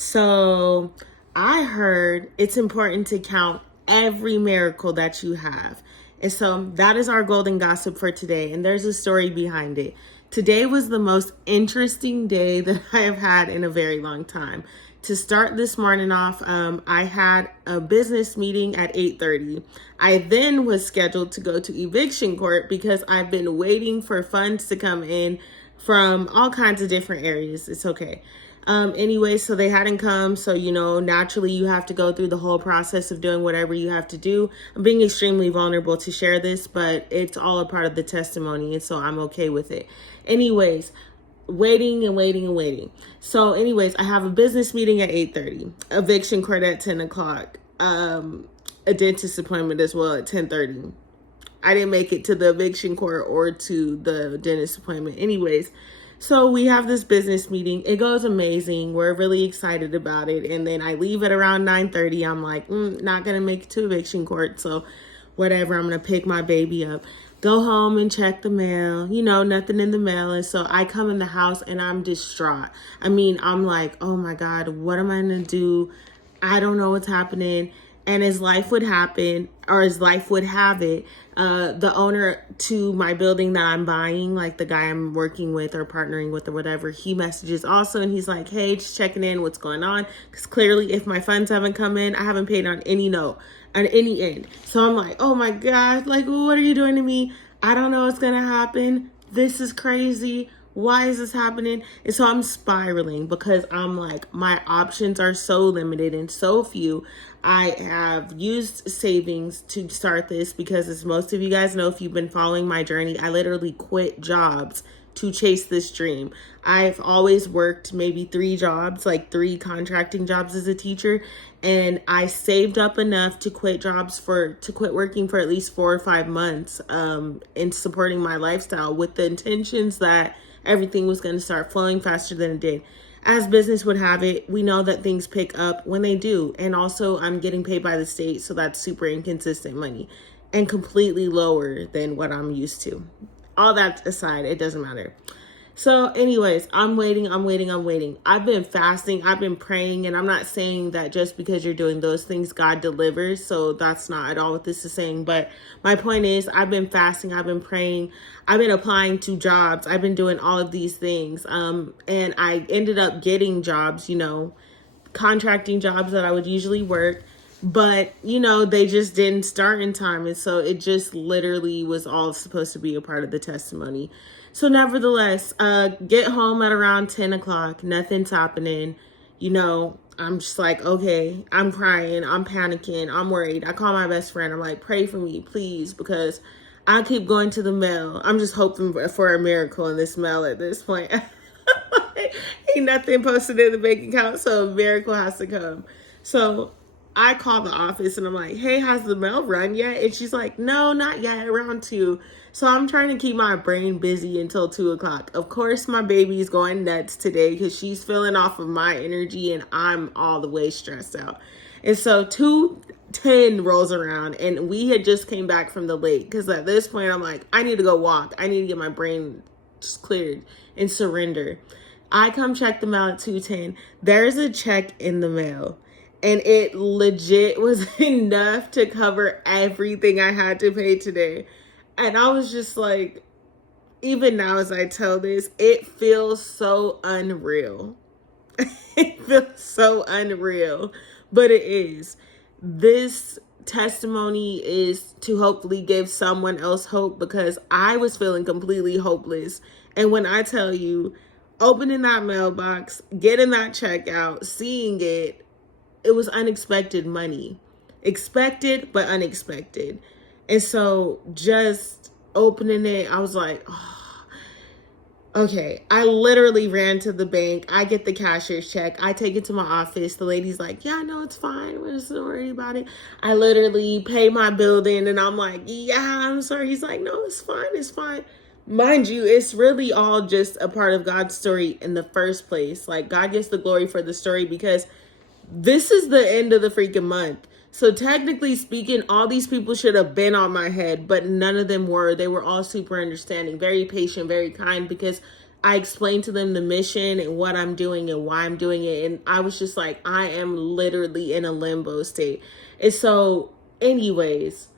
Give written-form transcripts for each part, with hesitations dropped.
So I heard it's important to count every miracle that you have. And so that is our golden gossip for today. And there's a story behind it. Today was the most interesting day that I have had in a very long time. To start this morning off, I had a business meeting at 8:30. I then was scheduled to go to eviction court because I've been waiting for funds to come in from all kinds of different areas. It's okay. Anyway, so they hadn't come. So, naturally you have to go through the whole process of doing whatever you have to do. I'm being extremely vulnerable to share this, but it's all a part of the testimony. And so I'm okay with it. Anyways, waiting and waiting and waiting. So I have a business meeting at 8:30, eviction court at 10 o'clock, a dentist appointment as well at 10:30. I didn't make it to the eviction court or to the dentist appointment. So we have this business meeting. It goes amazing. We're really excited about it. And then I leave at around 9:30. I'm like, not going to make it to eviction court. So whatever, I'm going to pick my baby up, go home and check the mail. Nothing in the mail. And so I come in the house and I'm distraught. I'm like, oh my God, what am I going to do? I don't know what's happening. And as life would happen, or as life would have it, the owner to my building that I'm buying, like the guy I'm working with or partnering with or whatever, he messages also and he's like, hey, just checking in, what's going on? Because clearly if my funds haven't come in, I haven't paid on any note, on any end. So I'm like, oh my God, like, what are you doing to me? I don't know what's going to happen. This is crazy. Why is this happening? And so I'm spiraling because I'm like, my options are so limited and so few. I have used savings to start this because, as most of you guys know, if you've been following my journey, I literally quit jobs to chase this dream. I've always worked maybe 3 jobs, like 3 contracting jobs as a teacher. And I saved up enough to quit working for at least 4 or 5 months in supporting my lifestyle with the intentions that everything was going to start flowing faster than it did. As business would have it, we know that things pick up when they do. And also I'm getting paid by the state. So that's super inconsistent money and completely lower than what I'm used to. All that aside, it doesn't matter. So I'm waiting. I've been fasting, I've been praying, and I'm not saying that just because you're doing those things, God delivers. So that's not at all what this is saying. But my point is, I've been fasting, I've been praying, I've been applying to jobs, I've been doing all of these things. And I ended up getting jobs, contracting jobs that I would usually work. But, they just didn't start in time. And so it just literally was all supposed to be a part of the testimony. So nevertheless, get home at around 10 o'clock. Nothing's happening. I'm just like, okay, I'm crying. I'm panicking. I'm worried. I call my best friend. I'm like, pray for me, please, because I keep going to the mail. I'm just hoping for a miracle in this mail at this point. Ain't nothing posted in the bank account, so a miracle has to come. So I call the office and I'm like, hey, has the mail run yet? And she's like, no, not yet, around 2. So I'm trying to keep my brain busy until 2 o'clock. Of course, my baby's going nuts today because she's feeling off of my energy and I'm all the way stressed out. And so 2:10 rolls around and we had just came back from the lake because at this point I'm like, I need to go walk. I need to get my brain just cleared and surrender. I come check the mail at 2:10. There's a check in the mail. And it legit was enough to cover everything I had to pay today. And I was just like, even now as I tell this, it feels so unreal. It feels so unreal, but it is. This testimony is to hopefully give someone else hope because I was feeling completely hopeless. And when I tell you, opening that mailbox, getting that check out, seeing it, it was unexpected money. Expected, but unexpected. And so just opening it, I was like, oh, okay. I literally ran to the bank. I get the cashier's check. I take it to my office. The lady's like, yeah, no, it's fine. We're just worried about it. I literally pay my building and I'm like, yeah, I'm sorry. He's like, no, it's fine. It's fine. Mind you, it's really all just a part of God's story in the first place. Like, God gets the glory for the story because this is the end of the freaking month. So technically speaking, all these people should have been on my head, but none of them were. They were all super understanding, very patient, very kind, because I explained to them the mission and what I'm doing and why I'm doing it. And I was just like, I am literally in a limbo state. And so, anyways,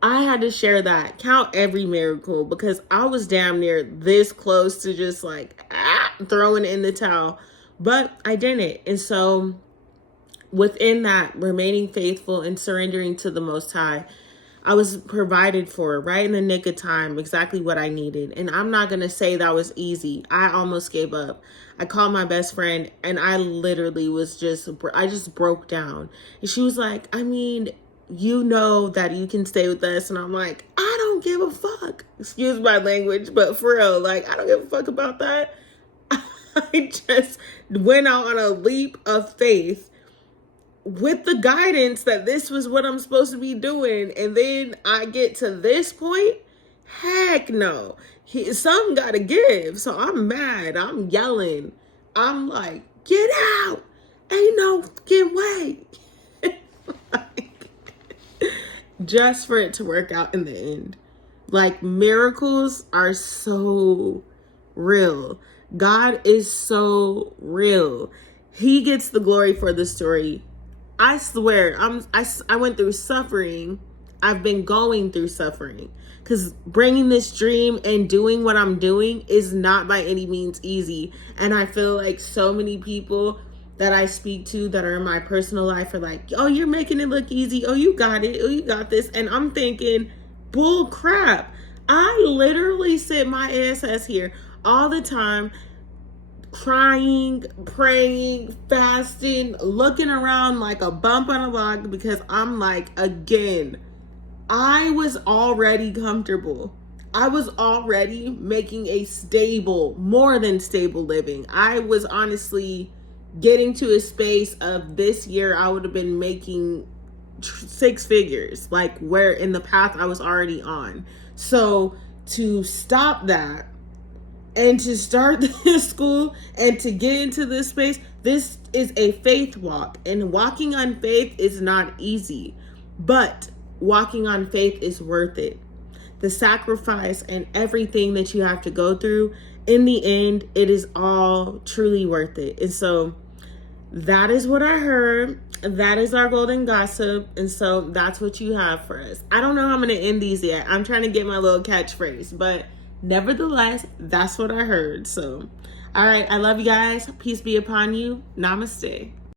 I had to share that. Count every miracle, because I was damn near this close to just like throwing in the towel. But I didn't. And so within that, remaining faithful and surrendering to the Most High, I was provided for right in the nick of time, exactly what I needed. And I'm not going to say that was easy. I almost gave up. I called my best friend and I literally I just broke down. And she was like, I mean, you know that you can stay with us. And I'm like, I don't give a fuck. Excuse my language, but for real, like, I don't give a fuck about that. I just went out on a leap of faith with the guidance that this was what I'm supposed to be doing. And then I get to this point. Heck no. Something gotta give. So I'm mad. I'm yelling. I'm like, get out. Ain't no fucking way. Like, just for it to work out in the end. Like, miracles are so real. God is so real. He gets the glory for the story. I swear, I went through suffering. I've been going through suffering, because bringing this dream and doing what I'm doing is not by any means easy. And I feel like so many people that I speak to that are in my personal life are like, oh, you're making it look easy. Oh, you got it. Oh, you got this. And I'm thinking, bull crap. I literally sit my ass here all the time, crying, praying, fasting, looking around like a bump on a log, because I'm like, again, I was already comfortable. I was already making a stable, more than stable living. I was honestly getting to a space of this year, I would have been making 6 figures, like where in the path I was already on. So to stop that and to start this school and to get into this space, this is a faith walk. And walking on faith is not easy, but walking on faith is worth it. The sacrifice and everything that you have to go through, in the end, it is all truly worth it. And so that is what I heard. That is our golden gossip. And so that's what you have for us. I don't know how I'm going to end these yet. I'm trying to get my little catchphrase, but nevertheless, that's what I heard. So, all right. I love you guys. Peace be upon you. Namaste.